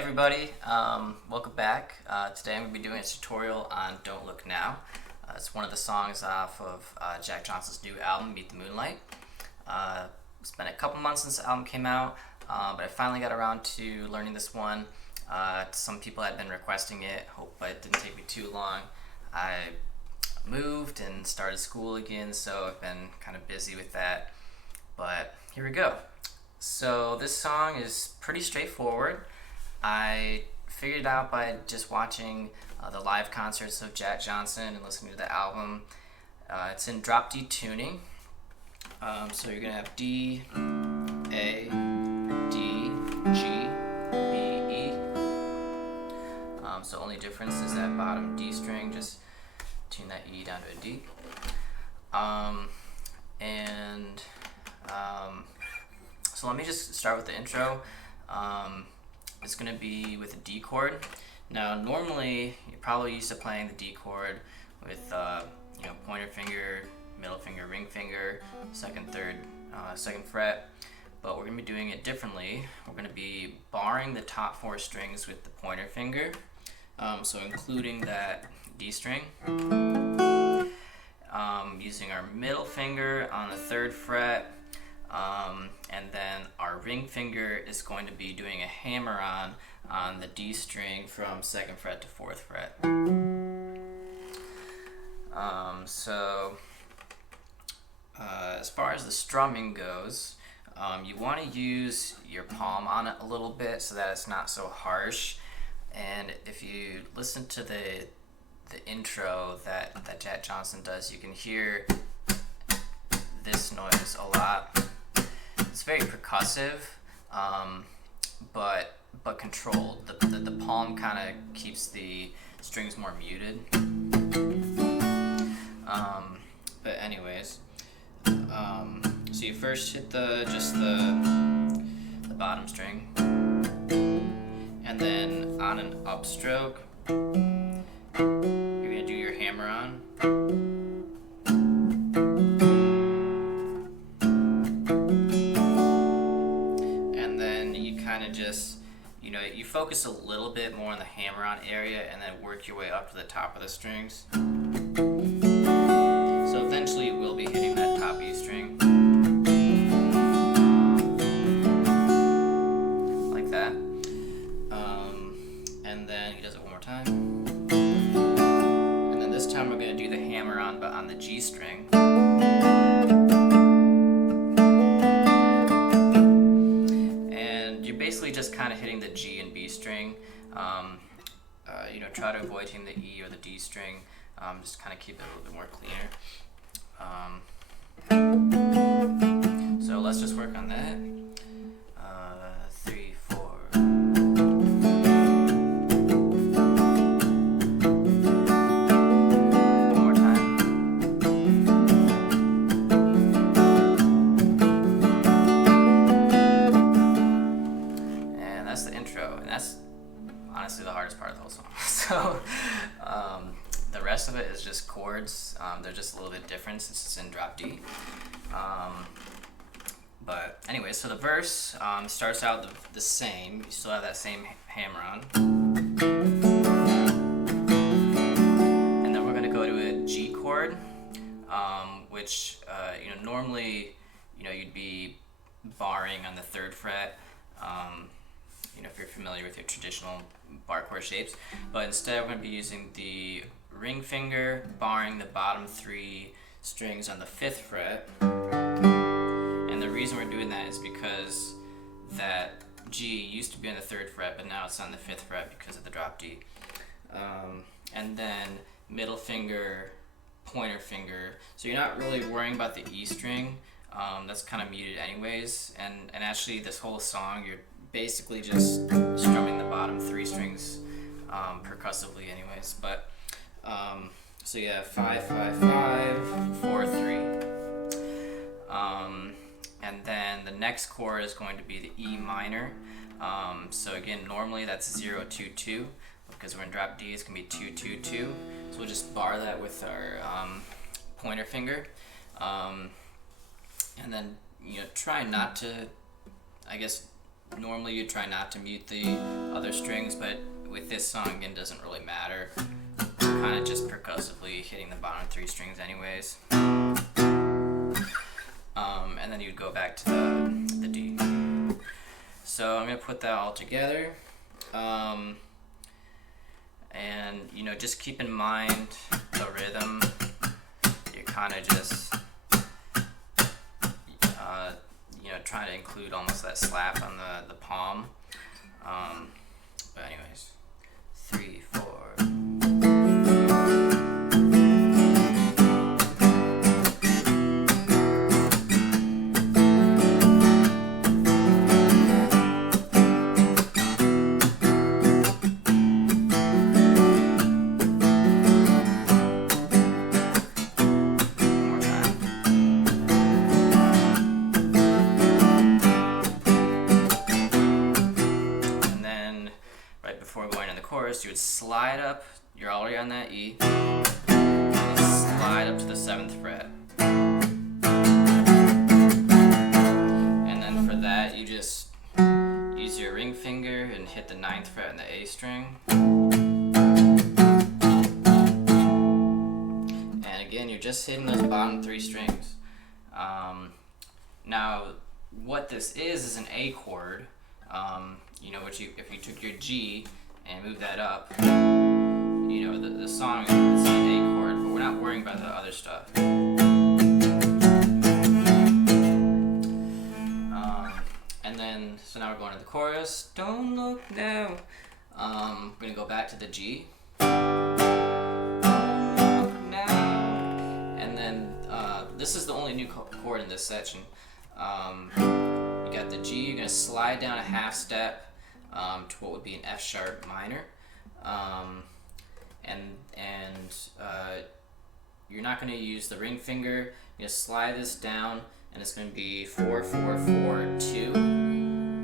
everybody, welcome back. Today I'm going to be doing a tutorial on Don't Look Now. It's one of the songs off of Jack Johnson's new album, Meet the Moonlight. It's been a couple months since the album came out, but I finally got around to learning this one. Some people had been requesting it, but it didn't take me too long. I moved and started school again, so I've been kind of busy with that, but here we go. So this song is pretty straightforward. I figured it out by just watching the live concerts of Jack Johnson and listening to the album. It's in drop D tuning. So you're going to have D, A, D, G, B, E. So only difference is that bottom D string, just tune that E down to a D. So let me just start with the intro. It's going to be with a D chord. Now normally you're probably used to playing the D chord with pointer finger, middle finger, ring finger, second, third, second fret, but we're going to be doing it differently. We're going to be barring the top four strings with the pointer finger, so including that D string, using our middle finger on the third fret, and then our ring finger is going to be doing a hammer-on the D string from second fret to fourth fret. As far as the strumming goes, you want to use your palm on it a little bit so that it's not so harsh. And if you listen to the intro that Jack Johnson does, you can hear this noise a lot. It's very percussive, but controlled. The palm kind of keeps the strings more muted. But anyways, so you first hit just the bottom string, and then on an upstroke, you're gonna do your hammer on. Just, you focus a little bit more on the hammer-on area and then work your way up to the top of the strings. So eventually you will be hitting that top E string. Like that. And then he does it one more time. And then this time we're going to do the hammer-on but on the G string. Basically just kind of hitting the G and B string. Try to avoid hitting the E or the D string. Just kind of keep it a little bit more cleaner. So let's just work on that. 3, 4. One more time. That's the intro, and that's honestly the hardest part of the whole song. So the rest of it is just chords. They're just a little bit different since it's in drop D. But anyway, so the verse starts out the same. You still have that same hammer on. And then we're going to go to a G chord, which normally you'd be barring on the third fret. If you're familiar with your traditional bar chord shapes, but instead we're going to be using the ring finger, barring the bottom three strings on the fifth fret. And the reason we're doing that is because that G used to be on the third fret, but now it's on the fifth fret because of the drop D. And then middle finger, pointer finger. So you're not really worrying about the E string. That's kind of muted anyways. And actually this whole song, you're basically just strumming the bottom three strings percussively anyways. But so you have 5, 5, 5, 4, 3. And then the next chord is going to be the E minor. So again, normally that's 0, 2, 2. Because we're in drop D, it's going to be 2, 2, 2. So we'll just bar that with our pointer finger. And then, try not to, Normally you try not to mute the other strings, but with this song, again, it doesn't really matter. We're kind of just percussively hitting the bottom 3 strings anyways. And then you'd go back to the D. So I'm going to put that all together. And, you know, just keep in mind the rhythm. You're kind of just, you know, trying to include almost that slap on the palm. But anyways, 3, 4. You would slide up, you're already on that E, and slide up to the 7th fret. And then for that, you just use your ring finger and hit the 9th fret on the A string. And again, you're just hitting those bottom 3 strings. Now, what this is an A chord, you know, which if you took your G and move that up, you know, the song is an A chord, but we're not worrying about the other stuff. And then, so now we're going to the chorus. Don't look now. We're going to go back to the G. Don't look now. And then, this is the only new chord in this section. You got the G, you're going to slide down a half step to what would be an F sharp minor, and you're not going to use the ring finger. You're going to slide this down, and it's going to be 4, 4, 4, 2.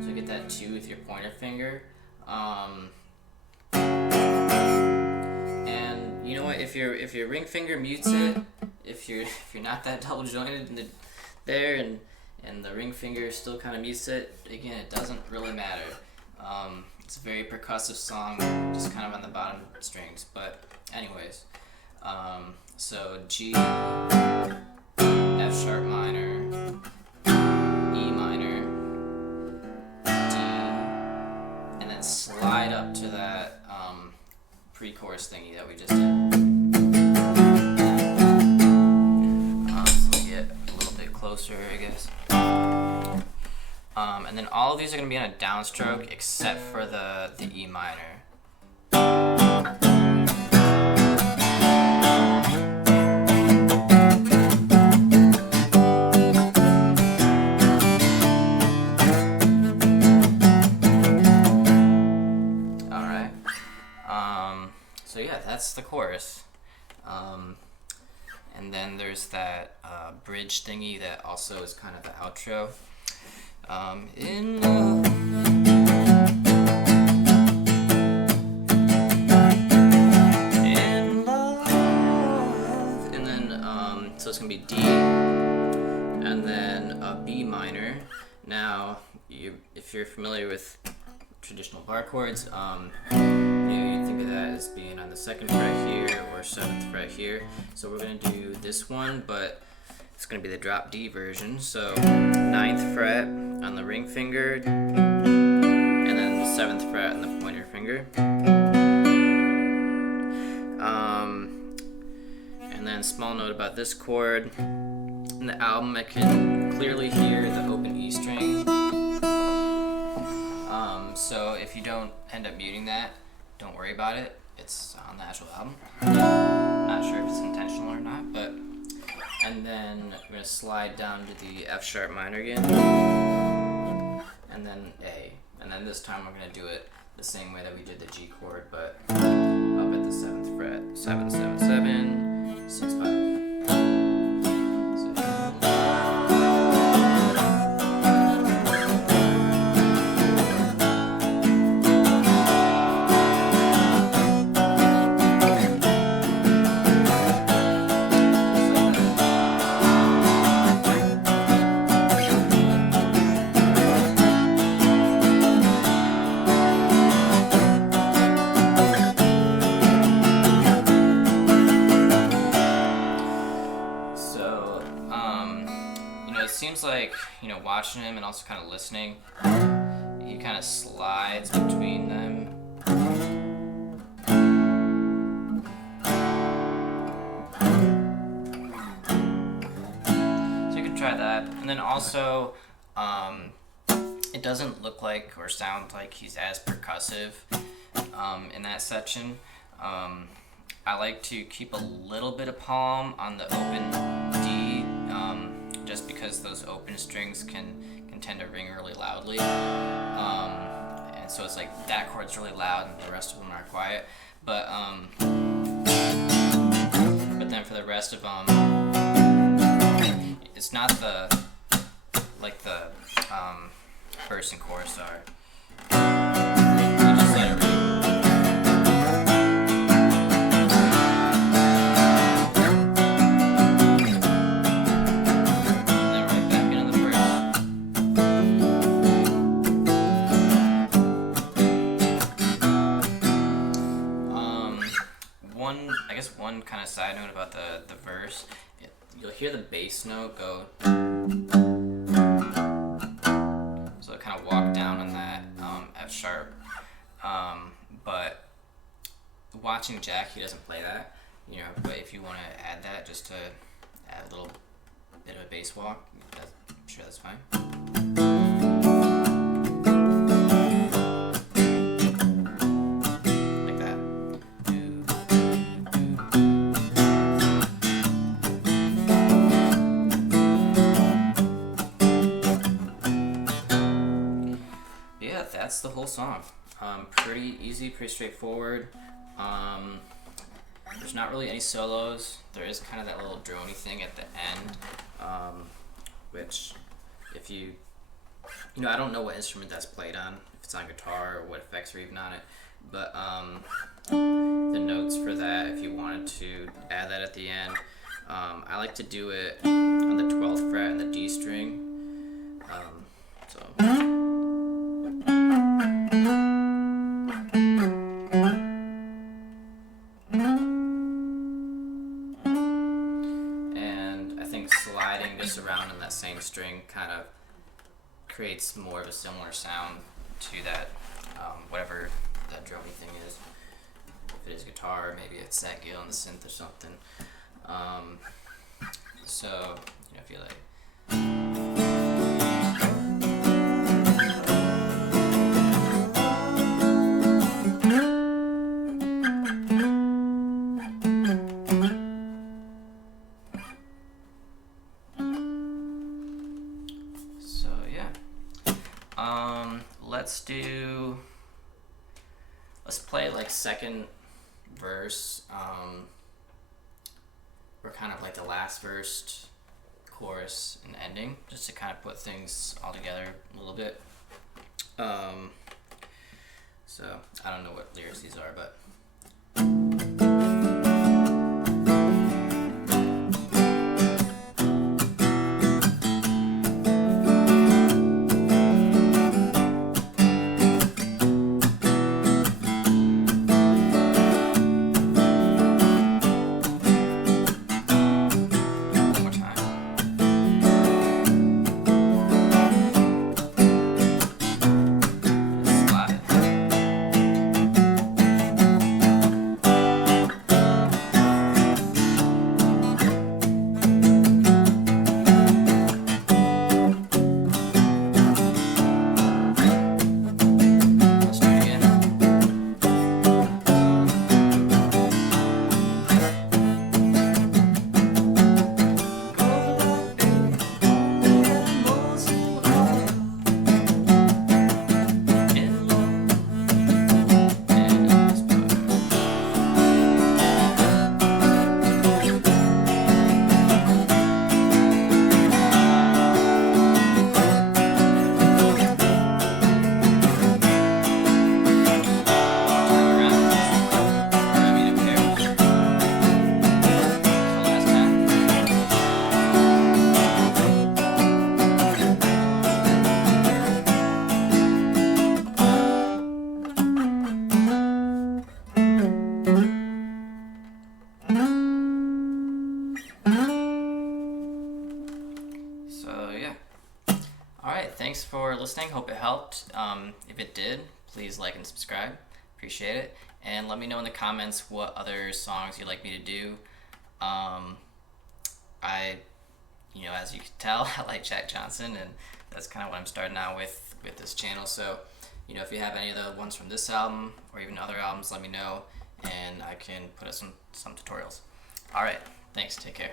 So you get that 2 with your pointer finger. And you know what? If your ring finger mutes it, if you're not that double jointed there, and the ring finger still kind of mutes it, again, it doesn't really matter. It's a very percussive song, just kind of on the bottom strings. But anyways, so G, F sharp minor, E minor, D, and then slide up to that pre-chorus thingy that we just did. So we'll get a little bit closer, I guess. And then all of these are going to be on a downstroke except for the E minor. Alright. So yeah, that's the chorus. And then there's that bridge thingy that also is kind of the outro. In love, in love, and then so it's gonna be D, and then a B minor. Now, if you're familiar with traditional bar chords, you think of that as being on the 2nd fret here or 7th fret here. So we're gonna do this one, but it's going to be the drop D version. So 9th fret on the ring finger, and then the 7th fret on the pointer finger. And then small note about this chord. In the album I can clearly hear the open E string. So if you don't end up muting that, don't worry about it. It's on the actual album. Not sure if it's intentional or not, but... And then we're going to slide down to the F sharp minor again, and then A. And then this time we're going to do it the same way that we did the G chord, but up at the 7th fret. 7, 7, 7, 6, 5. watching him and also kind of listening, he kind of slides between them. So you can try that. And then also, it doesn't look like or sound like he's as percussive in that section. I like to keep a little bit of palm on the open D, just because those open strings can tend to ring really loudly. And so it's like that chord's really loud and the rest of them are quiet. But then for the rest of them, it's not the verse and chorus are. You just let it ring. One kind of side note about the verse, you'll hear the bass note go, so it kind of walk down on that F sharp, but watching Jack, he doesn't play that, you know, but if you want to add that just to add a little bit of a bass walk, I'm sure that's fine. That's the whole song. Pretty easy, pretty straightforward. There's not really any solos. There is kind of that little drony thing at the end, which if you know, I don't know what instrument that's played on, if it's on guitar or what effects are even on it, but the notes for that, if you wanted to add that at the end, I like to do it on the 12th fret and the D string. Sliding this around in that same string kind of creates more of a similar sound to that, whatever that drony thing is. If it is guitar, maybe it's that Gil on the synth or something. So, you know, if you like. Let's play like second verse, or kind of like the last verse, chorus, and ending, just to kind of put things all together a little bit. So I don't know what lyrics these are, but. Alright, thanks for listening. Hope it helped. If it did, please like and subscribe. Appreciate it. And let me know in the comments what other songs you'd like me to do. As you can tell, I like Jack Johnson, and that's kind of what I'm starting out with this channel. So, if you have any of the ones from this album or even other albums, let me know, and I can put up some tutorials. Alright, thanks. Take care.